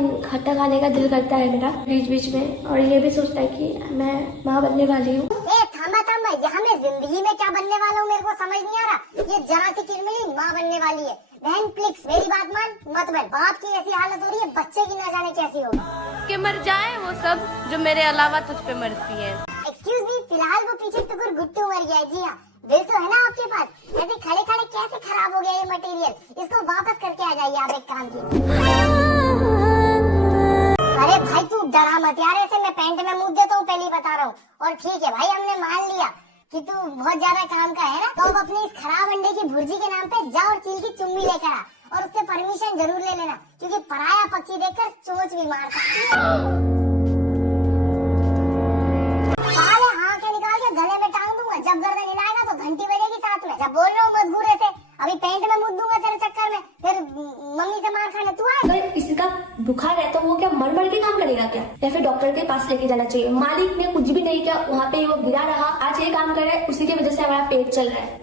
लेकिन खट्टा खाने का दिल करता है मेरा बीच बीच में, और ये भी सोचता है कि मैं माँ बनने वाली हूँ। थामा थामा, यहाँ मैं जिंदगी में क्या बनने वाला हूँ मेरे को समझ नहीं आ रहा। ये जरा सी किरमिली माँ बनने वाली है। बहन प्लीज मेरी बात मान, मत बन। बाप की ऐसी हालत हो रही है, बच्चे की ना जाने कैसी होगी। कि मर जाए वो सब जो मेरे अलावा तुझ पे मरती है। एक्सक्यूज मी, फिलहाल वो पीछे टुकुर गुट्टू मर गया है। जी हाँ, बिल तो है ना आपके पास? ऐसे खड़े खड़े कैसे खराब हो गया ये मटेरियल, इसको वापस करके आ जाइए आप एक काम की। अरे भाई तू डरा मत यार, ऐसे मैं पैंट में मुँह देता हूँ, पहले ही बता रहा हूँ। और ठीक है भाई, हमने मान लिया कि तू बहुत ज्यादा काम का है ना, तो अब अपने इस खराब अंडे की भुर्जी के नाम पे जा और चील की चुम्मी लेकर आ, और उससे परमिशन जरूर ले लेना, क्योंकि पराया पक्षी देखकर चोंच भी मार सकती है। हाँ के निकाल के गले में टांग दूंगा, जब गर्दन हिलाएगा तो घंटी बजेगी साथ में। जब बोल रहा हूँ मत घूरे से, अभी पैंट में मुद दूंगा तेरे चक्कर में, फिर मम्मी से मार खाने तू आए। अगर किसी का बुखार है तो वो क्या मर मर के काम करेगा क्या, या फिर डॉक्टर के पास लेके जाना चाहिए? मालिक ने कुछ भी नहीं किया, वहाँ पे वो गिरा रहा, आज ये काम कर रहा है, उसी की वजह से हमारा पेट चल रहा है।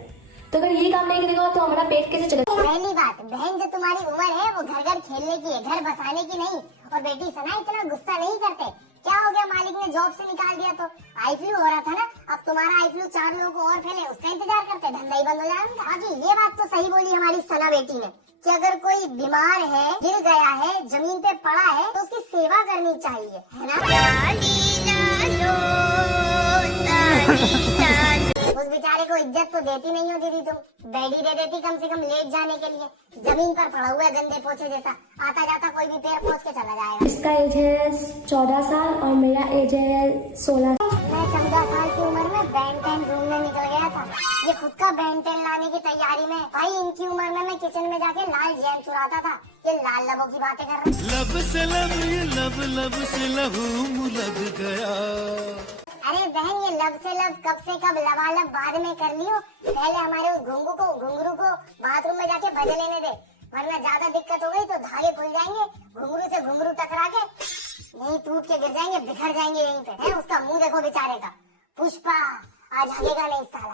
तो अगर ये काम नहीं करेगा तो हमारा पेट कैसे चलेगा? पहली बात बहन, जो तुम्हारी उम्र है वो घर घर खेलने की है, घर बसाने की नहीं। और बेटी सना, इतना गुस्सा नहीं करते। क्या हो गया, मालिक ने जॉब से निकाल दिया तो आई फ्लू हो रहा था ना, अब तुम्हारा आई फ्लू 4 लोगों को और फैले, उसका इंतजार करते, धंधा ही बंद हो जाएगा। बाकी ये बात तो सही बोली हमारी सना बेटी ने कि अगर कोई बीमार है, गिर गया है, जमीन पे पड़ा है, तो उसकी सेवा करनी चाहिए, है ना? उस बेचारे को इज्जत तो देती नहीं हो दीदी तुम, बेडी दे देती कम से कम लेट जाने के लिए। जमीन पर पड़ा हुआ है गंदे पोछे जैसा, आता जाता कोई भी पैर पोंछ के चला जाएगा। इसका एज है 14 साल और मेरा एज है 16। मैं 14 साल की उम्र में बैंटेन ढूंढने निकल गया था। ये खुद का बैंटेन लाने की तैयारी में, भाई इनकी उम्र में मैं किचन में जाके लाल जैम चुराता था। ये लाल लबों की बातें कर रहे। लब से लब, लब से लहू लग गया। अरे बहन, ये लब से लब कब से कब लबालब बाद में कर लियो, पहले हमारे उस घुंगरू को बाथरूम में जाके भज लेने दे, वरना ज्यादा दिक्कत हो गई तो धागे खुल जाएंगे, घुंगरू से घुंगरू टकरा के यहीं टूट के गिर जाएंगे, बिखर जाएंगे यहीं पे। है उसका मुंह देखो बेचारे का, पुष्पा आज हगेगा नहीं साला।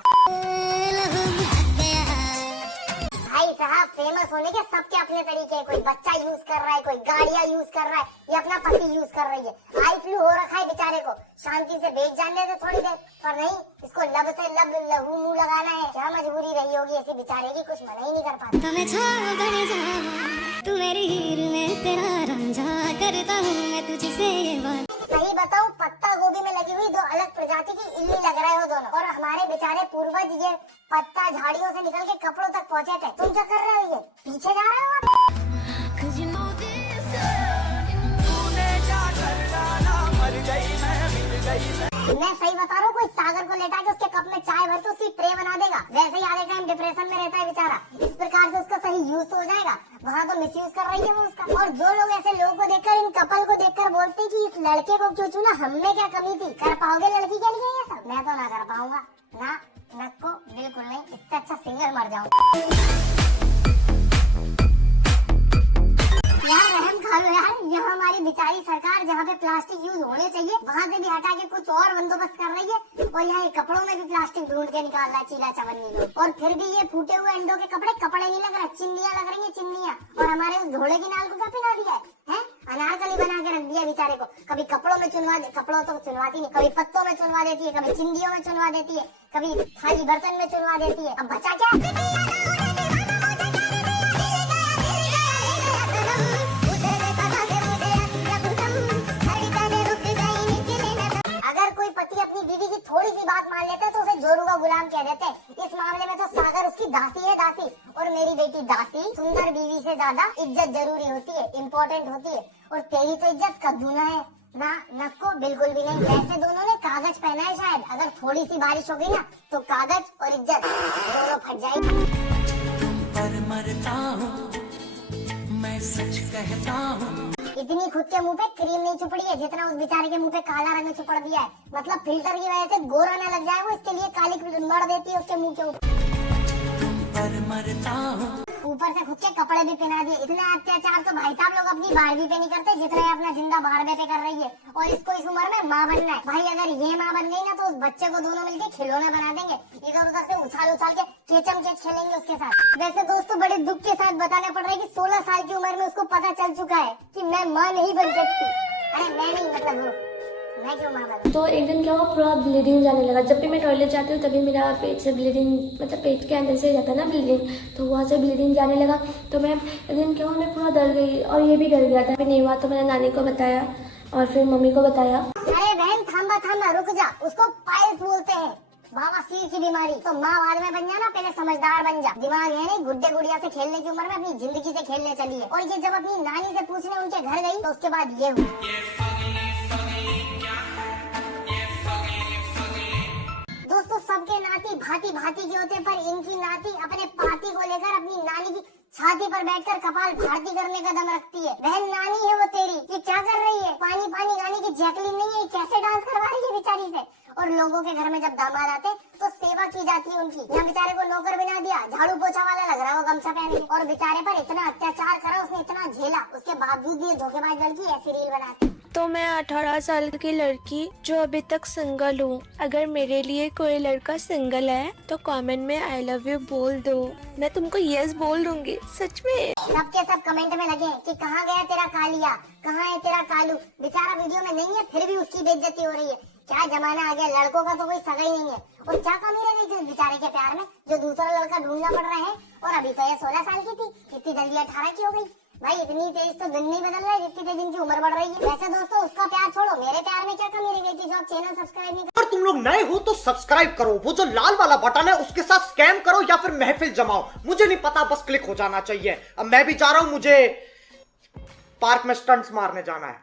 भाई साहब, फेमस होने के सबके अपने तरीके हैं। कोई बच्चा यूज कर रहा है, कोई गाड़ियां यूज कर रहा है, ये अपना पति यूज कर रही है। आई फ्लू हो रखा है बेचारे को, शांति से बेच जाने दे थोड़ी देर, पर नहीं, इसको लब से लब लहू मुंह लगाना है। क्या मजबूरी रही होगी ऐसी बेचारे की, कुछ मना ही नहीं कर पाता। तू मेरी हीर में तेरा रांझा करता हूँ मैं तुझसे ये बात। सही बताऊं, पत्ता गोभी में लगी हुई 2 अलग प्रजाति की इल्ली लग रहे हो दोनों। और हमारे बेचारे पूर्वज ये पत्ता झाड़ियों से निकल के कपड़ों तक पहुँचे थे, तुम क्या कर रहे हो? ये पीछे जा रहे हो आप? मैं सही बता रहा हूँ, कोई सागर को लेटा के उसके कप में चाय भर के उसकी ट्रे बना देगा, वैसे ही आधे टाइम डिप्रेशन में रहता है बेचारा। इस प्रकार से उसका सही यूज तो हो जाएगा, वहाँ तो मिसयूज कर रही है वो उसका। और जो लोग ऐसे लोगों को देखकर, इन कपल को देखकर बोलते हैं कि इस लड़के को क्यों चुना, हमें क्या कमी थी, कर पाओगे लड़की के लिए ये सब? मैं तो ना कर पाऊंगा ना, नक्को बिल्कुल नहीं, इससे अच्छा सिंगल मर जाऊँ। यार रहम खा लो यार, यहाँ हमारी बेचारी सरकार जहाँ पे प्लास्टिक यूज होने चाहिए वहाँ से भी हटा के कुछ और बंदोबस्त कर रही है, और यहाँ कपड़ों में भी प्लास्टिक ढूंढ के निकाल रहा है चीला चवन्नी लोग। और फिर भी ये फूटे हुए अंडों के कपड़े नहीं लग रहा, चिन्नियाँ लग रही है, चिन्नियाँ। और हमारे उस घोड़े की नाल को क्या पिला दिया है? अनारकली बना के रख दिया बेचारे को। कभी कपड़ों में चुनवा दे, कपड़ों तो चुनवाती नहीं, कभी पत्तों में चुनवा देती है, कभी चिंदियों में चुनवा देती है, कभी थाली बर्तन में चुनवा देती है। अब बचा क्या? पति अपनी बीवी की थोड़ी सी बात मान लेता है तो उसे जोरू का गुलाम कह देते हैं। इस मामले में तो सागर उसकी दासी है, दासी। और मेरी बेटी दासी सुंदर बीवी से ज्यादा इज्जत जरूरी होती है, इम्पोर्टेंट होती है। और तेरी तो इज्जत कद्दू न है ना, नक्को बिल्कुल भी नहीं। वैसे दोनों ने कागज पहना है शायद, अगर थोड़ी सी बारिश हो गई ना तो कागज और इज्जत दोनों फट जाएगी। पर मरता हूँ मैं, सच कहता हूँ। इतनी खुद के मुंह पे क्रीम नहीं चुपड़ी है जितना उस बेचारे के मुंह पे काला रंग चुपड़ दिया है। मतलब फिल्टर की वजह से गोरा न लग जाए वो, इसके लिए काली मर देती है उसके मुंह के ऊपर। पर मरता हूँ ऊपर से खुद के कपड़े भी पहना दिए। इतना अत्याचार तो भाई साहब लोग अपनी 12वीं पे नहीं करते जितना अपना जिंदा 12वें पे कर रही है। और इसको इस उम्र में माँ बनना है। भाई अगर ये माँ बन गई ना तो उस बच्चे को दोनों मिलके खिलौना बना देंगे, इधर उधर से उछाल उछाल के केचम केच खेलेंगे उसके साथ। वैसे दोस्तों बड़े दुख के साथ बताना पड़ रहा है कि 16 साल की उम्र में उसको पता चल चुका है कि मैं माँ नहीं बन सकती। अरे मैं नहीं, मतलब वो मैं क्यों माँ बनूं? तो एक दिन क्या हुआ, पूरा ब्लीडिंग जाने लगा। जब भी मैं टॉयलेट जाती हूँ तभी मेरा पेट से ब्लीडिंग, मतलब पेट के अंदर से जाता है ना ब्लीडिंग, तो वहाँ से ब्लीडिंग जाने लगा। तो मैं एक दिन क्या हुआ, मैं पूरा डर गई और ये भी डर गया था। फिर नहीं हुआ तो मैंने नानी को बताया और फिर मम्मी को बताया। अरे बहन थांबा रुक जा, उसको पाइल्स बोलते हैं, बवासीर की बीमारी। तो माँ बाद में बन जाना, पहले समझदार बन जा। दिमाग है नहीं, गुड्डे गुड़िया से खेलने की उम्र में अपनी जिंदगी से खेलने चली है। और ये जब अपनी नानी से पूछने उनके घर गई तो उसके बाद ये हुआ। दोस्तों सबके नाती भांति भांति के होते हैं, पर इनकी नाती अपने पाती को लेकर अपनी नानी की छाती पर बैठकर कपाल भारती करने का दम रखती है। बहन नानी है वो तेरी, ये क्या कर रही है? पानी पानी गाने की जैकलीन नहीं है, कैसे डांस करवा रही है बेचारी से। और लोगों के घर में जब दामाद आते तो सेवा की जाती है उनकी। यहाँ बेचारे को नौकर बना दिया, झाड़ू पोछा वाला लग रहा है वो गमछा पहन के। और बेचारे पर इतना अत्याचार करा, उसने इतना झेला, उसके बावजूद भी ये धोखेबाज लड़की ऐसी रील बनाती। तो मैं 18 साल की लड़की जो अभी तक सिंगल हूँ। अगर मेरे लिए कोई लड़का सिंगल है तो कमेंट में आई लव यू बोल दो, मैं तुमको यस बोल दूंगी, सच में। सबके सब कमेंट में लगे कि कहाँ गया तेरा कालिया, कहाँ है तेरा कालू। बेचारा वीडियो में नहीं है फिर भी उसकी बेइज्जती हो रही है। क्या जमाना आ गया, लड़कों का तो कोई सगा ही नहीं है। और क्या कमी रह गई थी बेचारे के प्यार में जो दूसरा लड़का ढूंढना पड़ रहा है। और अभी तो ये 16 साल की थी, इतनी जल्दी 18 की हो गई। भाई इतनी तेज तो दिन नहीं बदल रहा है जितनी तेज इनकी उम्र बढ़ रही है। वैसे दोस्तों उसका प्यार छोड़ो, मेरे प्यार में क्या कमी रह गई थी जो आप चैनल सब्सक्राइब नहीं। अगर तुम लोग नए हो तो सब्सक्राइब करो, वो जो लाल वाला बटन है उसके साथ स्कैम करो या फिर महफिल जमाओ, मुझे नहीं पता, बस क्लिक हो जाना चाहिए। अब मैं भी जा रहा हूं, मुझे पार्क में स्टंट्स मारने जाना है।